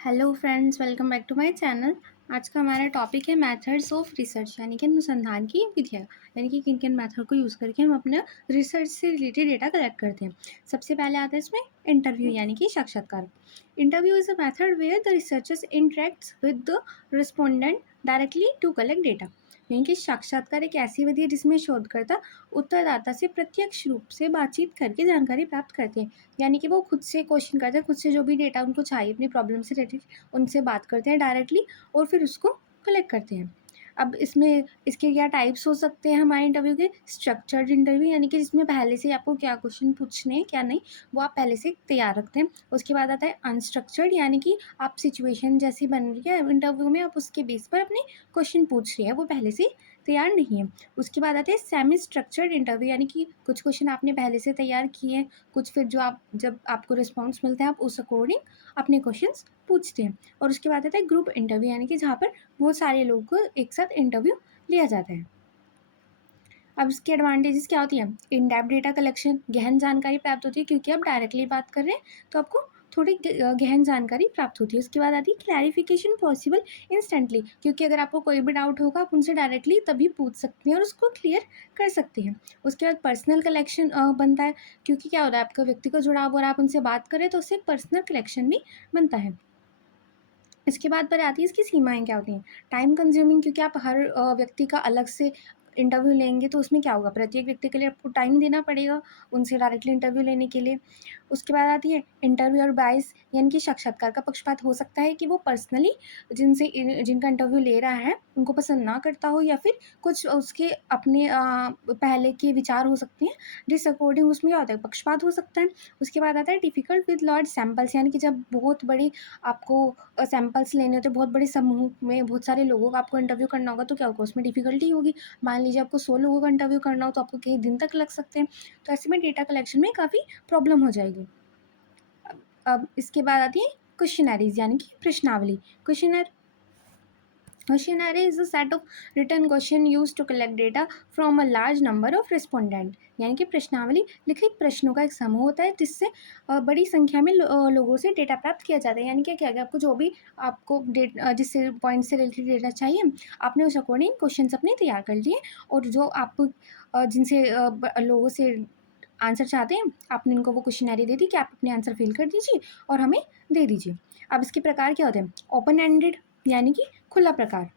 Hello friends, welcome back to my channel. आज का हमारा टॉपिक है मेथड्स ऑफ रिसर्च, यानी कि अनुसंधान की विधियाँ। यानी कि किन किन मेथड को यूज़ करके हम अपना रिसर्च से रिलेटेड डेटा कलेक्ट करते हैं। सबसे पहले आता है इसमें इंटरव्यू, यानी कि साक्षात्कार। Interview is a method where the researchers interacts with the respondent directly to collect data. यानी कि साक्षात्कार एक ऐसी विधि है जिसमें शोधकर्ता उत्तरदाता से प्रत्यक्ष रूप से बातचीत करके जानकारी प्राप्त करते हैं। यानी कि वो खुद से क्वेश्चन करते हैं, खुद से जो भी डेटा उनको चाहिए अपनी प्रॉब्लम से रिलेटेड उनसे बात करते हैं डायरेक्टली और फिर उसको कलेक्ट करते हैं। अब इसमें इसके क्या टाइप्स हो सकते हैं हमारे इंटरव्यू के? स्ट्रक्चर्ड इंटरव्यू, यानी कि जिसमें पहले से ही आपको क्या क्वेश्चन पूछने हैं क्या नहीं वो आप पहले से तैयार रखते हैं। उसके बाद आता है अनस्ट्रक्चर्ड, यानी कि आप सिचुएशन जैसी बन रही है इंटरव्यू में, आप उसके बेस पर अपने क्वेश्चन पूछ रहे हैं, वो पहले से तैयार नहीं है। उसके बाद आते हैं सेमी स्ट्रक्चर्ड इंटरव्यू, यानी कि कुछ क्वेश्चन आपने पहले से तैयार किए हैं, कुछ फिर जो आप जब आपको रिस्पॉन्स मिलता है आप उस अकॉर्डिंग अपने क्वेश्चंस पूछते हैं। और उसके बाद आता है ग्रुप इंटरव्यू, यानी कि जहाँ पर बहुत सारे लोगों को एक साथ इंटरव्यू लिया जाता है। अब इसकी एडवांटेजेस क्या होती हैं? इन डेप्थ डेटा कलेक्शन, गहन जानकारी प्राप्त होती है, क्योंकि आप डायरेक्टली बात कर रहे हैं तो आपको थोड़ी गहन जानकारी प्राप्त होती है। उसके बाद आती है क्लैरिफिकेशन पॉसिबल इंस्टेंटली, क्योंकि अगर आपको कोई भी डाउट होगा आप उनसे डायरेक्टली तभी पूछ सकते हैं और उसको क्लियर कर सकते हैं। उसके बाद पर्सनल कलेक्शन बनता है, क्योंकि क्या होता है आपका व्यक्ति को जुड़ाव और आप उनसे बात करें तो उससे पर्सनल कलेक्शन भी बनता है। इसके बाद पर आती है इसकी सीमाएँ क्या होती हैं? टाइम कंज्यूमिंग, क्योंकि आप हर व्यक्ति का अलग से इंटरव्यू लेंगे तो उसमें क्या होगा, प्रत्येक व्यक्ति के लिए आपको टाइम देना पड़ेगा उनसे डायरेक्टली इंटरव्यू लेने के लिए। उसके बाद आती है इंटरव्यूअर बायस, यानी कि साक्षात्कार का पक्षपात हो सकता है कि वो पर्सनली जिनका इंटरव्यू ले रहा है उनको पसंद ना करता हो, या फिर कुछ उसके अपने पहले के विचार हो सकते हैं जिस अकॉर्डिंग उसमें क्या होता है, पक्षपात हो सकता है। उसके बाद आता है डिफ़िकल्ट विद लार्ज सैंपल्स, यानी कि जब बहुत बड़ी आपको सैंपल्स लेने होते हैं, बहुत बड़े समूह में बहुत सारे लोगों का आपको इंटरव्यू करना होगा तो क्या होगा, उसमें डिफ़िकल्टी होगी। मान लीजिए आपको 100 लोगों का इंटरव्यू करना हो तो आपको कई दिन तक लग सकते हैं। तो ऐसे में डेटा कलेक्शन में काफ़ी प्रॉब्लम हो जाएगी। अब इसके बाद आती है क्वेश्चनरीज़, यानी कि प्रश्नावली। Questionnaire Questionnaire is a set of written question used to collect data from a large number of respondent। यानी कि प्रश्नावली लिखित प्रश्नों का एक समूह होता है जिससे बड़ी संख्या में लोगों से डेटा प्राप्त किया जाता है। यानी कि क्या क्या आपको जो भी आपको जिस पॉइंट से रिलेटेड डेटा चाहिए आपने उस अकॉर्डिंग क्वेश्चंस अपने तैयार कर लिए, और जो आप जिनसे लोगों से आंसर चाहते हैं आपने उनको वो क्वेश्चनरी दे दी कि आप अपने आंसर फिल कर दीजिए और हमें दे दीजिए। अब इसके प्रकार क्या होते हैं? ओपन एंडेड, यानी कि खुला प्रकार।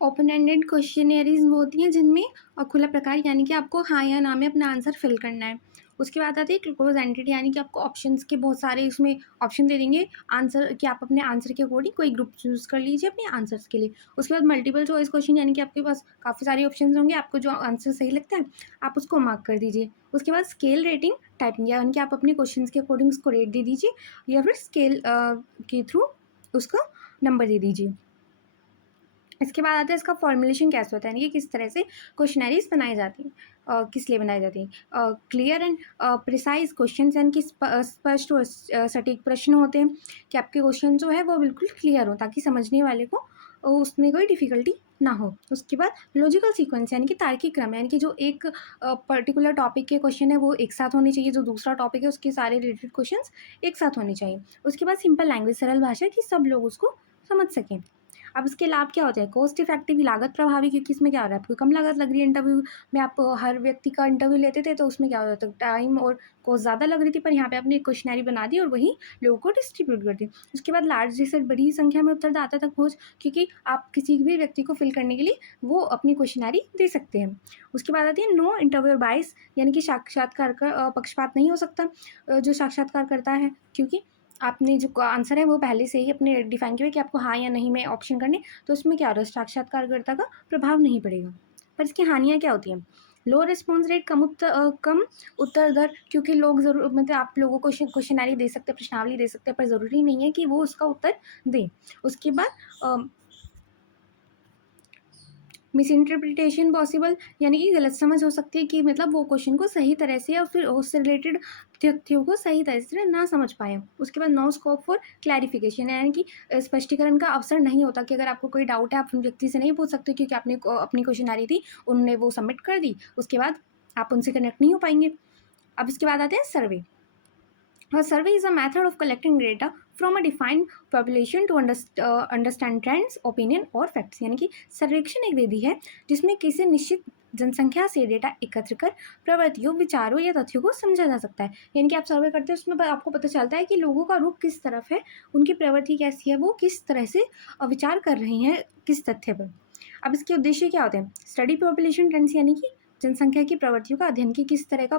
ओपन एंडेड क्वेश्चनरीज वो होती हैं जिनमें खुला प्रकार, यानी कि आपको हाँ या ना में अपना आंसर फिल करना है। उसके बाद आती है क्लोज एंडेड, यानी कि आपको ऑप्शंस के बहुत सारे उसमें ऑप्शन दे देंगे आंसर कि आप अपने आंसर के अकॉर्डिंग कोई ग्रुप चूज़ कर लीजिए अपने आंसर्स के लिए। उसके बाद मल्टीपल चॉइस क्वेश्चन, यानी कि आपके पास काफ़ी सारे ऑप्शन होंगे, आपको जो आंसर सही लगता है आप उसको मार्क कर दीजिए। उसके बाद स्केल रेटिंग टाइपिंग, यानी कि आप अपने क्वेश्चन के अकॉर्डिंग उसको रेट दे दीजिए या फिर स्केल के थ्रू उसका नंबर दे दीजिए। इसके बाद आता है इसका फॉर्मुलेशन कैसे होता है, यानी कि किस तरह से क्वेश्चनरीज बनाई जाती हैं, किस लिए बनाई जाती हैं। क्लियर एंड प्रिसाइज क्वेश्चन, यानी कि स्पष्ट और सटीक प्रश्न होते हैं कि आपके क्वेश्चन जो है वो बिल्कुल क्लियर हो ताकि समझने वाले को उसमें कोई डिफ़िकल्टी ना हो। उसके बाद लॉजिकल सीक्वेंस, यानी कि तार्किक क्रम, यानी कि जो एक पर्टिकुलर टॉपिक के क्वेश्चन है वो एक साथ होने चाहिए, जो दूसरा टॉपिक है उसके सारे रिलेटेड क्वेश्चंस एक साथ होने चाहिए। उसके बाद सिंपल लैंग्वेज, सरल भाषा कि सब लोग उसको समझ सकें। अब इसके लाभ क्या होते हैं? कॉस्ट इफेक्टिव, लागत प्रभावी, क्योंकि इसमें क्या हो रहा है आपको कम लागत लग रही है। इंटरव्यू में आप हर व्यक्ति का इंटरव्यू लेते थे तो उसमें क्या होता था, टाइम और कॉस्ट ज़्यादा लग रही थी, पर यहाँ पे आपने एक क्वेश्चनरी बना दी और वही लोगों को डिस्ट्रीब्यूट कर दी। उसके बाद लार्ज रिसर्च, बड़ी संख्या में उत्तरदाता तक पहुँच, क्योंकि आप किसी भी व्यक्ति को फिल करने के लिए वो अपनी क्वेश्चनरी दे सकते हैं। उसके बाद आती है नो इंटरव्यू बाइस, यानी कि साक्षात्कार का पक्षपात नहीं हो सकता जो साक्षात्कार करता है, क्योंकि आपने जो आंसर है वो पहले से ही अपने डिफाइन किया है कि आपको हाँ या नहीं में ऑप्शन करने, तो उसमें क्या हो रहा है, साक्षात्कारकर्ता का प्रभाव नहीं पड़ेगा। पर इसकी हानियाँ क्या होती हैं? लो रिस्पॉन्स रेट, कम उत्तर दर, क्योंकि लोग ज़रूर मतलब आप लोगों को क्वेश्चनरी दे सकते हैं, प्रश्नावली दे सकते हैं, पर ज़रूरी नहीं है कि वो उसका उत्तर दें। उसके बाद मिस इंटरप्रिटेशन पॉसिबल, यानी कि गलत समझ हो सकती है कि मतलब वो क्वेश्चन को सही तरह से या फिर उससे रिलेटेड तथ्यों को सही तरह से ना समझ पाए। उसके बाद नो स्कोप फॉर क्लैरिफिकेशन, यानी कि स्पष्टीकरण का अवसर नहीं होता कि अगर आपको कोई डाउट है आप उन व्यक्ति से नहीं पूछ सकते, क्योंकि आपने अपनी क्वेश्चन आ रही थी उन्होंने वो सबमिट कर दी, उसके बाद आप उनसे कनेक्ट नहीं हो पाएंगे। अब इसके बाद आते हैं survey. Survey is a method of collecting data from a defined population to understand trends, opinion और फैक्ट्स। यानी कि सर्वेक्षण एक विधि है जिसमें किसी निश्चित जनसंख्या से डेटा एकत्र कर प्रवृत्तियों, विचारों या तथ्यों को समझा जा सकता है। यानी कि आप सर्वे करते हैं, उसमें आपको पता चलता है कि लोगों का रुख किस तरफ है, उनकी प्रवृत्ति कैसी है, वो किस तरह से विचार कर रहे हैं किस तथ्य पर। अब इसके उद्देश्य क्या होते हैं? स्टडी पॉपुलेशन ट्रेंड्स, यानी कि जनसंख्या की प्रवृत्तियों का अध्ययन, की किस तरह का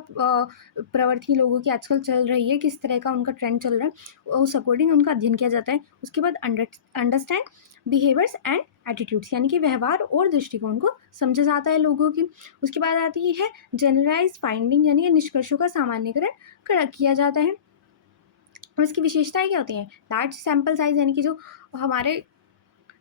प्रवृत्ति लोगों की आजकल चल रही है, किस तरह का उनका ट्रेंड चल रहा है, उस अकॉर्डिंग उनका अध्ययन किया जाता है। उसके बाद अंडरस्टैंड बिहेवियर्स एंड एटीट्यूड्स, यानी कि व्यवहार और दृष्टिकोण को समझा जाता है लोगों की। उसके बाद आती है जनरलाइज फाइंडिंग, यानी कि निष्कर्षों का सामान्यकरण किया जाता है। और इसकी विशेषताएं क्या होती हैं? लार्ज सैंपल साइज, यानी कि जो हमारे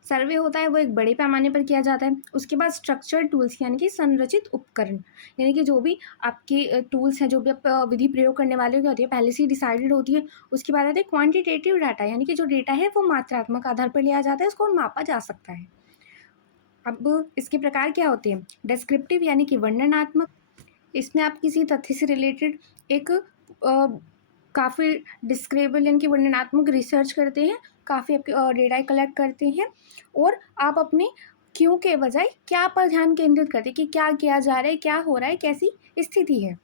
सर्वे होता है वो एक बड़े पैमाने पर किया जाता है। उसके बाद स्ट्रक्चर्ड टूल्स, यानी कि संरचित उपकरण, यानी कि जो भी आपके टूल्स हैं, जो भी आप विधि प्रयोग करने वाले की होती है, पहले से ही डिसाइडेड होती है। उसके बाद आते हैं क्वांटिटेटिव डाटा, यानी कि जो डेटा है वो मात्रात्मक आधार पर लिया जाता है, उसको मापा जा सकता है। अब इसके प्रकार क्या होते हैं? डिस्क्रिप्टिव, यानी कि वर्णनात्मक, इसमें आप किसी तथ्य से रिलेटेड एक काफ़ी डिस्क्रिबल यानी कि वर्णनात्मक रिसर्च करते हैं, काफ़ी आपके डेटा कलेक्ट करते हैं और आप अपने क्यों के बजाय क्या पर ध्यान केंद्रित करते हैं कि क्या किया जा रहा है, क्या हो रहा है, कैसी स्थिति है,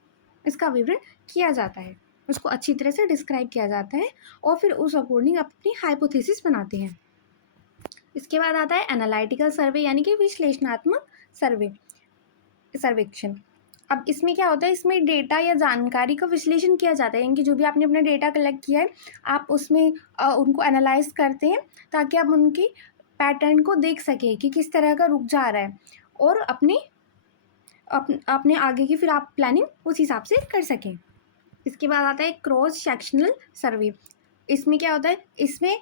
इसका विवरण किया जाता है, उसको अच्छी तरह से डिस्क्राइब किया जाता है और फिर उस अकॉर्डिंग अपनी हाइपोथेसिस बनाते हैं। इसके बाद आता है एनालिटिकल सर्वे, यानी कि विश्लेषणात्मक सर्वेक्षण। अब इसमें क्या होता है? इसमें डेटा या जानकारी का विश्लेषण किया जाता है, यानी कि जो भी आपने अपना डेटा कलेक्ट किया है आप उसमें उनको एनालाइज करते हैं ताकि आप उनकी पैटर्न को देख सकें कि किस तरह का रुख जा रहा है और अपने आगे की फिर आप प्लानिंग उस हिसाब से कर सकें। इसके बाद आता है क्रॉस सेक्शनल सर्वे। इसमें क्या होता है? इसमें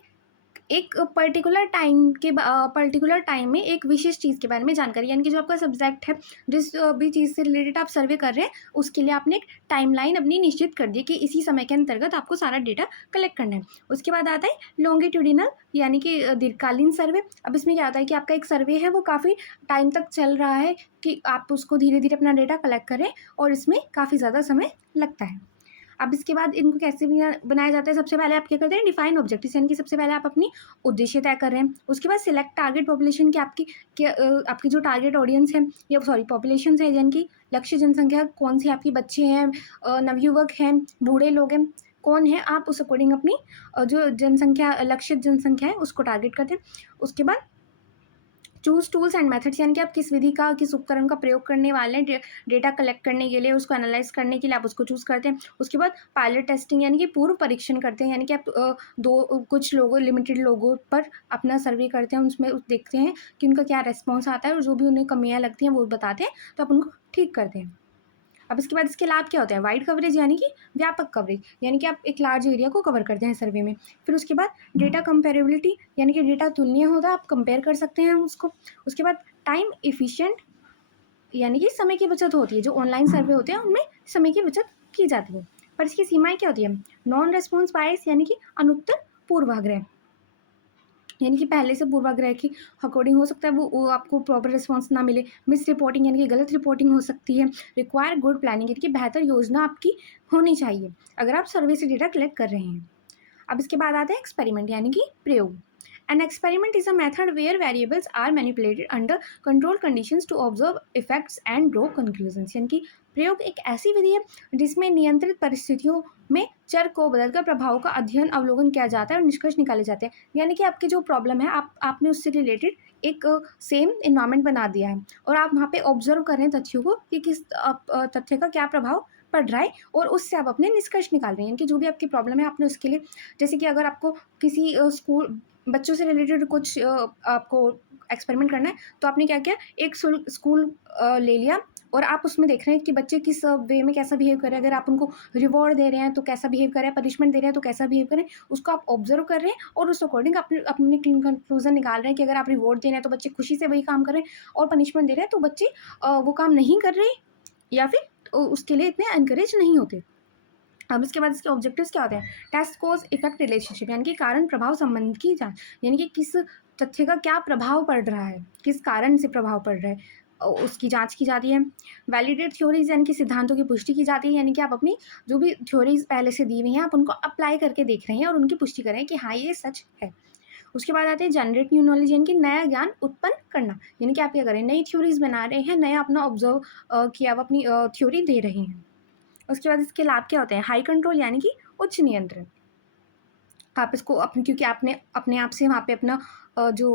एक पर्टिकुलर टाइम में एक विशेष चीज़ के बारे में जानकारी, यानी कि जो आपका सब्जेक्ट है, जिस भी चीज़ से रिलेटेड आप सर्वे कर रहे हैं, उसके लिए आपने एक टाइमलाइन अपनी निश्चित कर दी कि इसी समय के अंतर्गत आपको सारा डेटा कलेक्ट करना है। उसके बाद आता है लॉन्गिट्यूडिनल, यानी कि दीर्घकालीन सर्वे। अब इसमें क्या होता है कि आपका एक सर्वे है वो काफ़ी टाइम तक चल रहा है, कि आप उसको धीरे धीरे अपना डेटा कलेक्ट करें और इसमें काफ़ी ज़्यादा समय लगता है। अब इसके बाद इनको कैसे बनाया जाता है? सबसे पहले आप क्या करते हैं? डिफाइन ऑब्जेक्टिव्स, यानी कि सबसे पहले आप अपनी उद्देश्य तय कर रहे हैं। उसके बाद सिलेक्ट टारगेट पॉपुलेशन, की आपकी जो टारगेट ऑडियंस है या सॉरी पॉपुलेशन है, यानी कि लक्ष्य जनसंख्या कौन सी आपकी, बच्चे हैं, नवयुवक हैं, बूढ़े लोग हैं, कौन है, आप उस अकॉर्डिंग अपनी जो जनसंख्या, लक्षित जनसंख्या है उसको टारगेट करते हैं। उसके बाद चूज टूल्स एंड मेथड्स, यानी कि आप किस विधि का, किस उपकरण का प्रयोग करने वाले हैं डेटा कलेक्ट करने के लिए, उसको एनालाइज करने के लिए आप उसको चूज करते हैं। उसके बाद पायलट टेस्टिंग, यानी कि पूर्व परीक्षण करते हैं, यानी कि आप कुछ लोगों, लिमिटेड लोगों पर अपना सर्वे करते हैं, उसमें देखते हैं कि उनका क्या रिस्पॉन्स आता है और जो भी उन्हें कमियाँ लगती हैं वो बताते हैं, तो आप उनको ठीक करते हैं। अब इसके बाद इसके लाभ क्या होते हैं? वाइड कवरेज, यानी कि व्यापक कवरेज, यानी कि आप एक लार्ज एरिया को कवर करते हैं सर्वे में। फिर उसके बाद डेटा कंपेरेबिलिटी, यानी कि डेटा तुलनीय होता है, आप कंपेयर कर सकते हैं उसको। उसके बाद टाइम इफिशिएंट, यानी कि समय की बचत होती है, जो ऑनलाइन सर्वे होते हैं उनमें समय की बचत की जाती है। पर इसकी सीमाएं क्या होती है? नॉन रेस्पॉन्स बायस, यानी कि अनुत्तर पूर्वाग्रह, यानी कि पहले से पूर्वाग्रह के अकॉर्डिंग हो सकता है वो आपको प्रॉपर रिस्पॉन्स ना मिले। मिस रिपोर्टिंग, यानी कि गलत रिपोर्टिंग हो सकती है। रिक्वायर गुड प्लानिंग, यानी कि बेहतर योजना आपकी होनी चाहिए अगर आप सर्वे से डेटा कलेक्ट कर रहे हैं। अब इसके बाद आता है एक्सपेरिमेंट, यानी कि प्रयोग। An experiment is a method where variables are manipulated under controlled conditions to observe effects and draw conclusions। यानी कि प्रयोग एक ऐसी विधि है जिसमें नियंत्रित परिस्थितियों में चर को बदलकर प्रभावों का अध्ययन, अवलोकन किया जाता है और निष्कर्ष निकाले जाते हैं। यानी कि आपकी जो प्रॉब्लम है, आपने उससे रिलेटेड एक सेम इन्वायरमेंट बना दिया है और आप वहाँ पे ऑब्जर्व कर रहे हैं तथ्यों को कि किस तथ्य का क्या प्रभाव पड़ रहा है और उससे आप अपने निष्कर्ष निकाल रहे हैं। यानी कि जो भी आपकी प्रॉब्लम है आपने उसके लिए, जैसे कि अगर आपको किसी स्कूल बच्चों से रिलेटेड कुछ आपको एक्सपेरिमेंट करना है, तो आपने क्या किया, एक स्कूल ले लिया और आप उसमें देख रहे हैं कि बच्चे किस वे में कैसा बिहेव कर रहे हैं। अगर आप उनको रिवॉर्ड दे रहे हैं तो कैसा बिहेव कर रहे हैं, पनिशमेंट दे रहे हैं तो कैसा बिहेव करें, उसको आप ऑब्जर्व कर रहे हैं और उस अकॉर्डिंग अपने कंक्लूजन निकाल रहे हैं कि अगर आप रिवॉर्ड दे रहे हैं तो बच्चे खुशी से वही काम कर रहे हैं और पनिशमेंट दे रहे हैं तो बच्चे वो काम नहीं कर रहे या फिर उसके लिए इतने एनकरेज नहीं होते। अब इसके बाद इसके ऑब्जेक्टिव्स क्या होते हैं? टेस्ट कोज इफेक्ट रिलेशनशिप, यानी कि कारण प्रभाव संबंध की जांच, यानी कि किस तथ्य का क्या प्रभाव पड़ रहा है, किस कारण से प्रभाव पड़ रहा है। उसकी जाँच की जाती है। वैलिडेट थ्योरीज़ यानी कि सिद्धांतों की पुष्टि की जाती है, यानी कि आप अपनी जो भी थ्योरीज़ पहले से दी हुई हैं, आप उनको अप्लाई करके देख रहे हैं और उनकी पुष्टि कर रहे हैं कि हाँ, ये सच है। उसके बाद आते हैं जनरेट न्यू नॉलेज, यानी कि नया ज्ञान उत्पन्न करना। यानी कि आप क्या कर रहे हैं, नई थ्योरीज़ बना रहे हैं, नया अपना ऑब्ज़र्व किया हुआ अपनी थ्योरी दे रहे हैं। उसके बाद इसके लाभ क्या होते हैं, हाई कंट्रोल यानी कि उच्च नियंत्रण। आप इसको क्योंकि आपने अपने आप से वहाँ पे अपना जो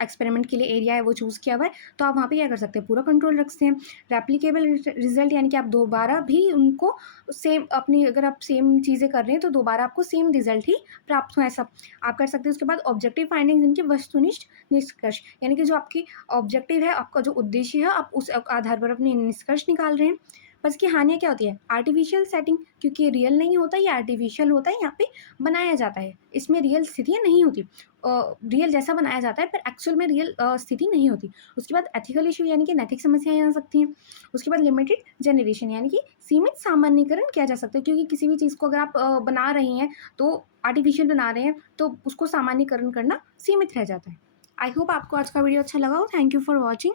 एक्सपेरिमेंट के लिए एरिया है वो चूज़ किया हुआ है, तो आप वहाँ पे क्या कर सकते हैं, पूरा कंट्रोल रख सकते हैं। रेप्लिकेबल रिजल्ट यानी कि आप दोबारा भी उनको सेम अपनी, अगर आप सेम चीज़ें कर रहे हैं तो दोबारा आपको सेम रिजल्ट ही प्राप्त हो, ऐसा आप कर सकते हैं। उसके बाद ऑब्जेक्टिव फाइंडिंग्स, इनके वस्तुनिष्ठ निष्कर्ष, यानी कि जो आपकी ऑब्जेक्टिव है, आपका जो उद्देश्य है, आप उस आधार पर अपने निष्कर्ष निकाल रहे हैं। पर इसकी हानियाँ क्या होती है, आर्टिफिशियल सेटिंग, क्योंकि ये रियल नहीं होता, ये आर्टिफिशियल होता है, यहाँ पे बनाया जाता है, इसमें रियल स्थितियाँ नहीं होती। रियल जैसा बनाया जाता है पर एक्चुअल में रियल स्थिति नहीं होती। उसके बाद एथिकल इशू, यानी कि नैतिक समस्याएँ आ सकती हैं। उसके बाद लिमिटेड जनरेशन, यानी कि सीमित सामान्यीकरण किया जा सकता है, क्योंकि किसी भी चीज़ को अगर आप बना रहे हैं तो आर्टिफिशियल बना रहे हैं, तो उसको सामान्यीकरण करना सीमित रह जाता है। आई होप आपको आज का वीडियो अच्छा लगा हो। Thank you for watching.